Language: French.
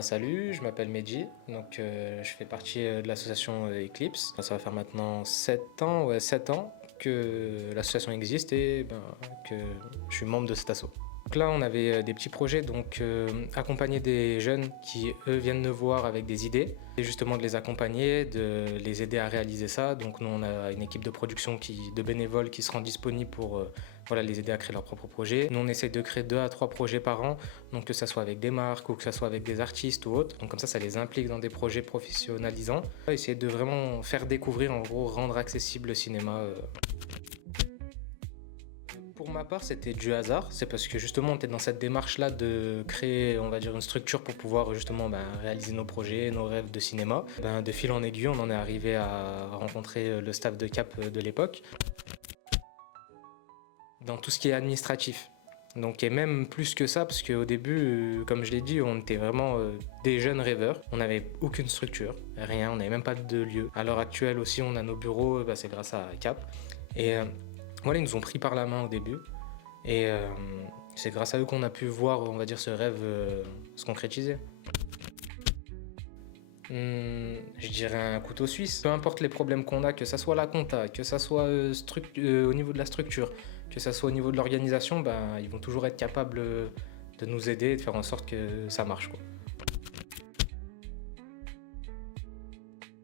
Salut, je m'appelle Medji, je fais partie de l'association Eclipse. Ça va faire maintenant 7 ans, 7 ans que l'association existe et que je suis membre de cet asso. Donc là, on avait des petits projets, accompagner des jeunes qui, eux, viennent nous voir avec des idées, et justement de les accompagner, de les aider à réaliser ça. Donc nous, on a une équipe de production de bénévoles qui se rend disponible pour les aider à créer leurs propres projets. Nous, on essaie de créer 2 à 3 projets par an, donc que ça soit avec des marques ou que ça soit avec des artistes ou autres. Donc comme ça les implique dans des projets professionnalisants. Essayer de vraiment faire découvrir, en gros, rendre accessible le cinéma. Pour ma part, c'était du hasard. C'est parce que justement, on était dans cette démarche-là de créer, on va dire, une structure pour pouvoir justement réaliser nos projets, nos rêves de cinéma. De fil en aiguille, on en est arrivé à rencontrer le staff de Cap de l'époque. Dans tout ce qui est administratif. Et même plus que ça, parce qu'au début, comme je l'ai dit, on était vraiment des jeunes rêveurs. On n'avait aucune structure, rien, on n'avait même pas de lieu. À l'heure actuelle aussi, on a nos bureaux, c'est grâce à Cap. Et voilà, ils nous ont pris par la main au début. Et c'est grâce à eux qu'on a pu voir, on va dire, ce rêve se concrétiser. Je dirais un couteau suisse. Peu importe les problèmes qu'on a, que ça soit la compta, que ça soit au niveau de la structure, que ça soit au niveau de l'organisation, ils vont toujours être capables de nous aider et de faire en sorte que ça marche, quoi.